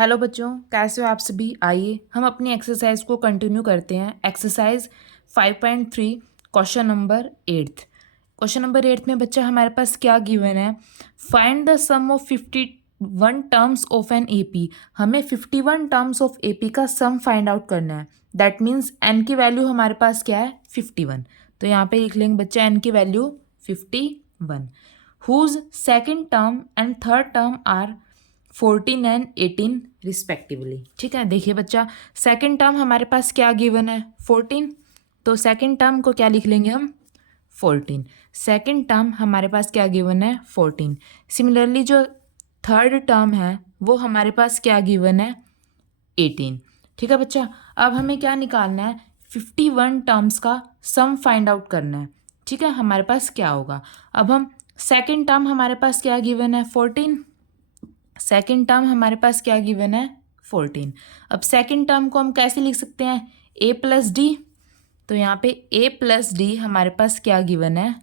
Hello बच्चों, कैसे हो आप सभी। आइए हम अपनी एक्सरसाइज को कंटिन्यू करते हैं। Exercise 5.3 question number 8। Question number 8 में बच्चा हमारे पास क्या गिवन है। Find the sum of 51 terms of an AP. हमें 51 टर्म्स ऑफ एपी का सम फाइंड आउट करना है। दैट मीन्स एन की वैल्यू हमारे पास क्या है 51। तो यहाँ पे लिख लेंगे बच्चा एन की value 51। Whose second term and third term are 14 and 18 respectively. ठीक है, देखिए बच्चा सेकंड टर्म हमारे पास क्या गिवन है 14। तो सेकंड टर्म को क्या लिख लेंगे हम 14। सेकंड टर्म हमारे पास क्या गिवन है 14। सिमिलरली जो थर्ड टर्म है वो हमारे पास क्या गिवन है 18। ठीक है बच्चा, अब हमें क्या निकालना है 51 टर्म्स का सम फाइंड आउट करना है। ठीक है, हमारे पास क्या होगा। अब हम सेकंड टर्म हमारे पास क्या गिवन है 14। सेकेंड टर्म हमारे पास क्या गिवन है 14। अब सेकेंड टर्म को हम कैसे लिख सकते हैं a प्लस डी। तो यहाँ पे a प्लस डी हमारे पास क्या गिवन है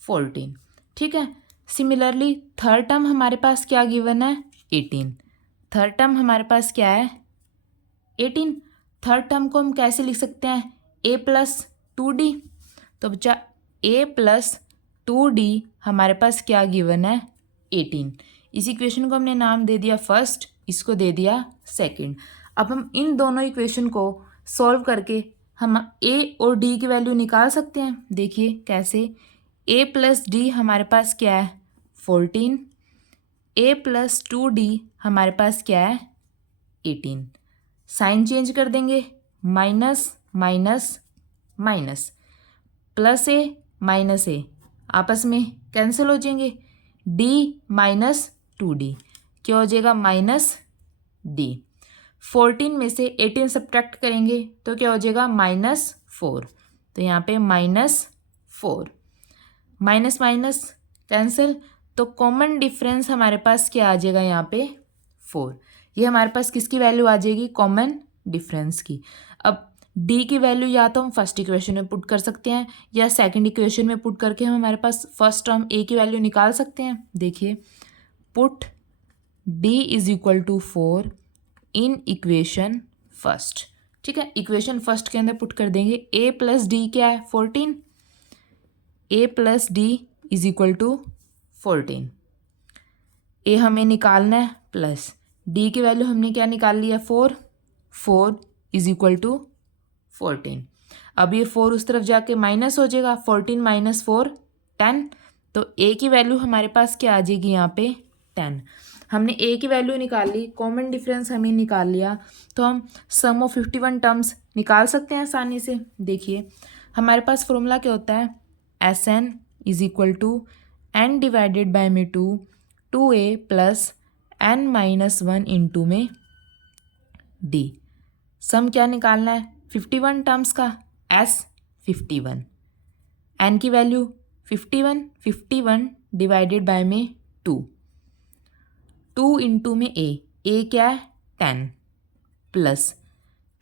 14। ठीक है, सिमिलरली थर्ड टर्म हमारे पास क्या गिवन है 18। थर्ड टर्म हमारे पास क्या है 18। थर्ड टर्म को हम कैसे लिख सकते हैं a प्लस 2d। तो बच्चा a प्लस 2d हमारे पास क्या गिवन है 18। इस इक्वेशन को हमने नाम दे दिया फर्स्ट, इसको दे दिया सेकंड। अब हम इन दोनों इक्वेशन को सॉल्व करके हम a और d की वैल्यू निकाल सकते हैं। देखिए कैसे, a प्लस डी हमारे पास क्या है 14। a प्लस 2d हमारे पास क्या है 18। साइन चेंज कर देंगे, माइनस माइनस माइनस, प्लस ए माइनस ए आपस में कैंसिल हो जाएंगे। d माइनस 2d क्या हो जाएगा माइनस d। 14 में से 18 सब्ट्रैक्ट करेंगे तो क्या हो जाएगा -4। तो यहाँ पे -4, माइनस माइनस कैंसिल, तो कॉमन डिफरेंस हमारे पास क्या आ जाएगा यहाँ पे 4। ये हमारे पास किसकी वैल्यू आ जाएगी कॉमन डिफरेंस की। अब d की वैल्यू या तो हम फर्स्ट इक्वेशन में पुट कर सकते हैं या सेकंड इक्वेशन में पुट करके हम हमारे पास फर्स्ट टर्म a की वैल्यू निकाल सकते हैं। देखिए put d is equal to 4 in equation first. ठीक है, इक्वेशन फर्स्ट के अंदर पुट कर देंगे a प्लस डी क्या है 14। a plus d is equal to 14। a हमें निकालना है प्लस d की वैल्यू हमने क्या निकाल लिया 4 इज इक्वल टू 14। अब ये 4 उस तरफ जाके माइनस हो जाएगा, 14 माइनस 4 10। तो a की वैल्यू हमारे पास क्या आ जाएगी यहाँ पे 10। हमने a की वैल्यू निकाल ली, कॉमन डिफरेंस हमें निकाल लिया, तो हम सम ऑफ 51 टर्म्स निकाल सकते हैं आसानी से। देखिए हमारे पास फॉर्मूला क्या होता है Sn is equal to n divided by में 2a plus n minus 1 into में d। सम क्या निकालना है 51 टर्म्स का S 51, n की वैल्यू 51 डिवाइडेड बाय में 2 इंटू में a क्या है 10 plus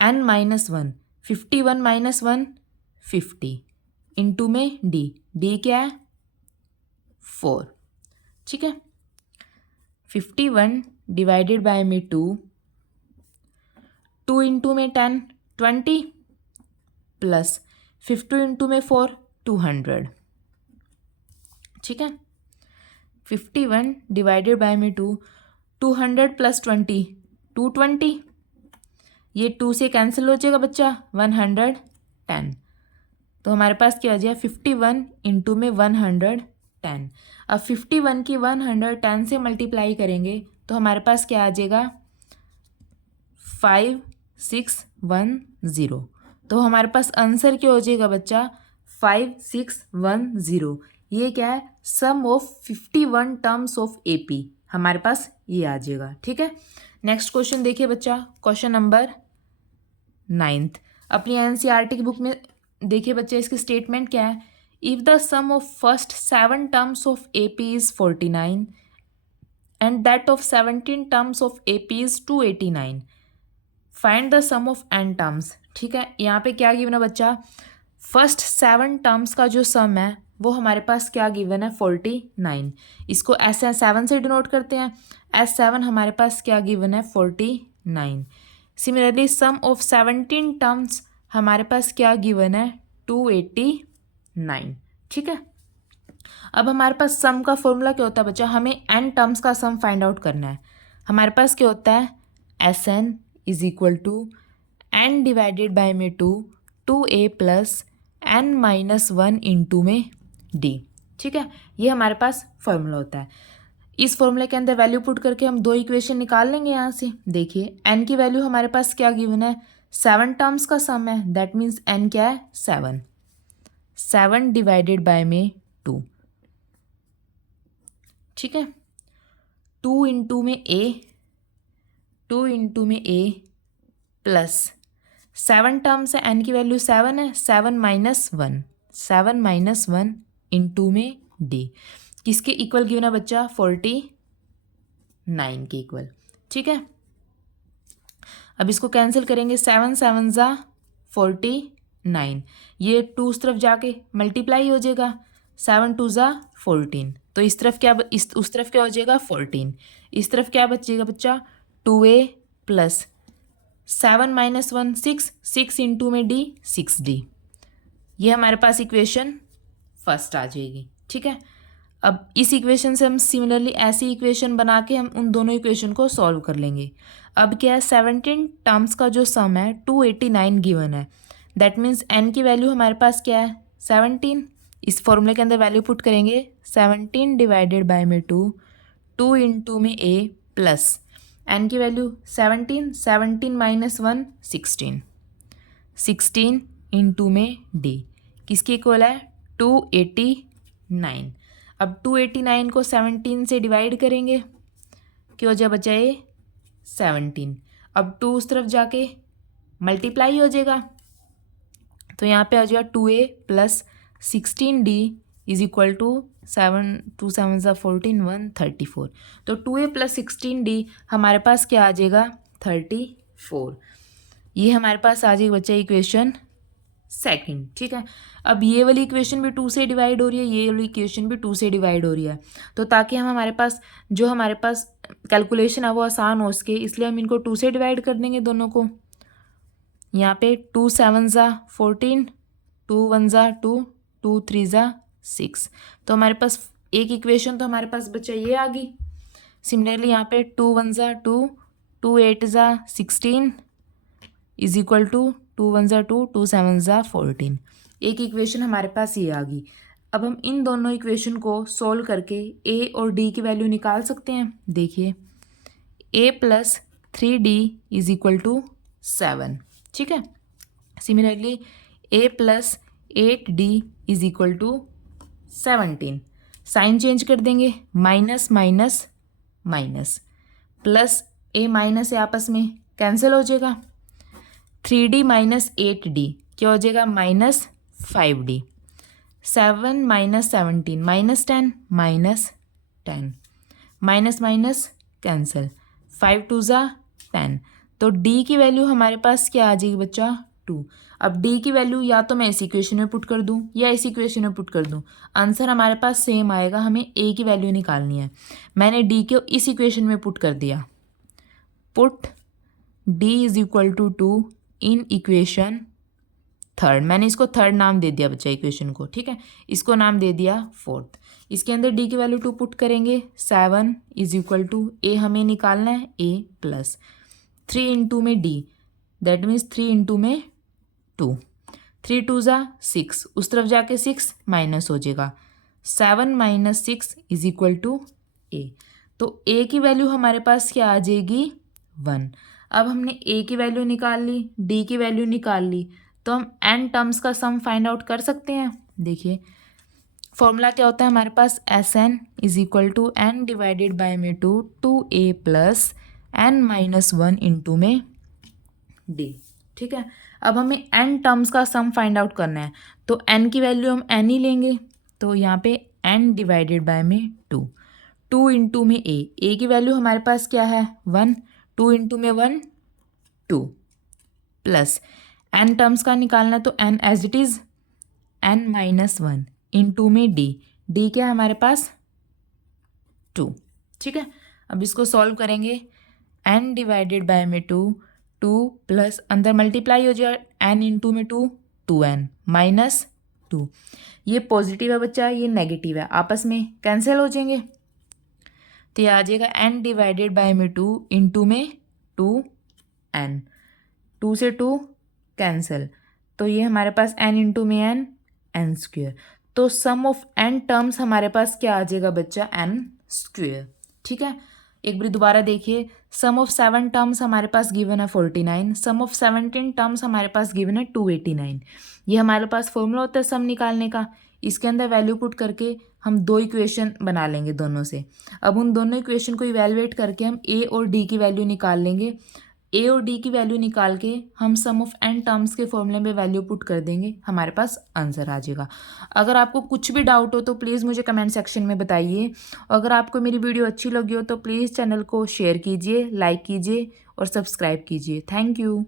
n minus 1 51 minus 1 50 into में d क्या है 4। ठीक है, 51 डिवाइडेड बाय में 2 इंटू में 10 20 प्लस 50 इंटू में 4 200। ठीक है, 51 डिवाइडेड बाय में 200 प्लस 20 220। ये 2 से कैंसिल हो जाएगा बच्चा 110। तो हमारे पास क्या हो जाएगा 51 इंटू में 110। अब 51 की 110 से मल्टीप्लाई करेंगे तो हमारे पास क्या आ जाएगा 5610। तो हमारे पास आंसर क्या हो जाएगा बच्चा 5610। ये क्या है सम ऑफ 51 टर्म्स ऑफ एपी, हमारे पास ये आ जाएगा। ठीक है, नेक्स्ट क्वेश्चन देखिए बच्चा, क्वेश्चन नंबर 9 अपनी एनसीईआरटी की बुक में देखिए बच्चे, इसकी स्टेटमेंट क्या है। If the sum of first 7 terms of AP is 49 and that of 17 terms of AP is 289, find the sum of n terms. ठीक है, यहाँ पे क्या गिवन है बच्चा फर्स्ट 7 टर्म्स का जो सम है वो हमारे पास क्या गिवन है 49। इसको ऐसे 7 से डिनोट करते हैं, S7 हमारे पास क्या गिवन है 49। सिमिलरली सम ऑफ 17 टर्म्स हमारे पास क्या गिवन है 289। ठीक है, अब हमारे पास सम का फॉर्मूला क्या होता है बच्चा, हमें n टर्म्स का सम फाइंड आउट करना है। हमारे पास क्या होता है Sn is equal to n divided by में 2a plus n minus 1 into में d। ठीक है, ये हमारे पास फॉर्मूला होता है। इस फॉर्मूले के अंदर वैल्यू पुट करके हम दो इक्वेशन निकाल लेंगे यहाँ से। देखिए n की वैल्यू हमारे पास क्या गिवन है 7 टर्म्स का सम है, दैट मीन्स n क्या है 7 डिवाइडेड बाय में 2। ठीक है, 2 इंटू में a प्लस 7 टर्म्स है, n की वैल्यू 7 है, 7 माइनस 1 इंटू में d। किसके इक्वल गिवन है बच्चा 49 के इक्वल। ठीक है, अब इसको कैंसिल करेंगे, 7 7 ज़ा 49, ये 2 उस तरफ जाके मल्टीप्लाई हो जाएगा, 7 2 ज़ा 14, तो इस तरफ क्या उस तरफ क्या हो जाएगा 14, इस तरफ क्या बचेगा बच्चा 2a प्लस 7 माइनस 1 6 इंटू में d 6d। ये हमारे पास इक्वेशन फर्स्ट आ जाएगी। ठीक है, अब इस इक्वेशन से हम सिमिलरली ऐसी इक्वेशन बना के हम उन दोनों इक्वेशन को सॉल्व कर लेंगे। अब क्या है 17 टर्म्स का जो सम है 289 गिवन है, दैट मीन्स n की वैल्यू हमारे पास क्या है 17। इस फॉर्मूले के अंदर वैल्यू पुट करेंगे 17 डिवाइडेड बाय में 2 इंटू में a प्लस n की वैल्यू 17 माइनस 1 16 इंटू में d, किसके इक्वल है 289। अब 289 को 17 से डिवाइड करेंगे, क्या हो जाए बचा ये 17। अब 2 उस तरफ जाके मल्टीप्लाई हो जाएगा, तो यहाँ पे आ जाएगा 2a plus 16d is equal to 2 7 ज़ा 14 1 34। तो 2a प्लस 16d हमारे पास क्या आ जाएगा 34। ये हमारे पास आ जाएगी बच्चा इक्वेशन सेकंड। ठीक है, अब ये वाली इक्वेशन भी 2 से डिवाइड हो रही है, ये वाली इक्वेशन भी 2 से डिवाइड हो रही है, तो ताकि हम हमारे पास कैलकुलेशन है वो आसान हो सके, इसलिए हम इनको 2 से डिवाइड कर देंगे दोनों को। यहाँ पे 2 7 ज़ा 14, 2 1 ज़ा 2, 2 3 ज़ा 6, तो हमारे पास एक इक्वेशन तो हमारे पास बच्चा ये आ गई। सिमिलरली यहाँ पे 2 1 ज़ा 2, 2 8 ज़ा 16 इज इक्वल टू 2 1 ज़ा 2, 2 7 ज़ा 14। एक इक्वेशन हमारे पास ये आ गई। अब हम इन दोनों इक्वेशन को सोल्व करके a और d की वैल्यू निकाल सकते हैं। देखिए a plus 3d is equal to 7। ठीक है, similarly a plus 8d is equal to 17। Sign change कर देंगे, minus minus minus plus a minus आपस में कैंसिल हो जाएगा, 3d माइनस 8d क्या हो जाएगा minus 5d, 7 minus 17 minus 10 minus 10, minus minus cancel, 5 2 ज़ा 10, तो d की वैल्यू हमारे पास क्या आ जाएगी बच्चा 2। अब d की वैल्यू या तो मैं इस इक्वेशन में पुट कर दूं या इस इक्वेशन में पुट कर दूं, आंसर हमारे पास सेम आएगा। हमें a की वैल्यू निकालनी है, मैंने d को इस इक्वेशन में पुट कर दिया, put d is equal to 2 in equation third. मैंने इसको थर्ड नाम दे दिया बच्चा इक्वेशन को। ठीक है, इसको नाम दे दिया फोर्थ। इसके अंदर d की वैल्यू 2 पुट करेंगे, 7 इज इक्वल टू a हमें निकालना है a प्लस 3 इंटू में d, दैट मीन्स 3 इंटू में 2, 3 2 ज़ा 6, उस तरफ जाके 6 माइनस हो जाएगा, 7 minus 6 is equal to a। तो a की वैल्यू हमारे पास क्या आ जाएगी 1। अब हमने a की वैल्यू निकाल ली, d की वैल्यू निकाल ली, तो हम n टर्म्स का सम फाइंड आउट कर सकते हैं। देखिए फॉर्मूला क्या होता है हमारे पास, Sn is equal to n divided by में 2a plus n minus 1 into में d। ठीक है, अब हमें n टर्म्स का सम फाइंड आउट करना है, तो n की वैल्यू हम n ही लेंगे, तो यहाँ पे n डिवाइडेड बाय में 2 इंटू में a की वैल्यू हमारे पास क्या है 1, 2 इंटू में 1 2 प्लस n टर्म्स का निकालना है, तो n as it is n minus 1 into में डी, डी क्या है हमारे पास 2। ठीक है, अब इसको सॉल्व करेंगे, n डिवाइडेड बाय में 2, 2 प्लस अंदर मल्टीप्लाई हो जाएगा n इंटू में 2, 2n माइनस 2। ये पॉजिटिव है बच्चा, ये नेगेटिव है, आपस में कैंसिल हो जाएंगे, तो ये आ जाएगा n डिवाइडेड बाय में 2 इंटू में 2n, 2 से 2 कैंसिल, तो ये हमारे पास n इंटू में n, n स्क्वेयर। तो सम ऑफ n टर्म्स हमारे पास क्या आ जाएगा बच्चा, n स्क्वेयर। ठीक है, एक बार दोबारा देखिए, सम ऑफ 7 टर्म्स हमारे पास गिवन है 49, सम ऑफ 17 टर्म्स हमारे पास गिवन है 289। ये हमारे पास फॉर्मूला होता है सम निकालने का, इसके अंदर वैल्यू पुट करके हम दो इक्वेशन बना लेंगे दोनों से। अब उन दोनों इक्वेशन को इवेलुएट करके हम ए और डी की वैल्यू निकाल लेंगे, ए और डी की वैल्यू निकाल के हम सम ऑफ n टर्म्स के फॉर्मूले में वैल्यू पुट कर देंगे, हमारे पास आंसर आ जाएगा। अगर आपको कुछ भी डाउट हो तो प्लीज़ मुझे कमेंट सेक्शन में बताइए। अगर आपको मेरी वीडियो अच्छी लगी हो तो प्लीज़ चैनल को शेयर कीजिए, लाइक कीजिए और सब्सक्राइब कीजिए। Thank you.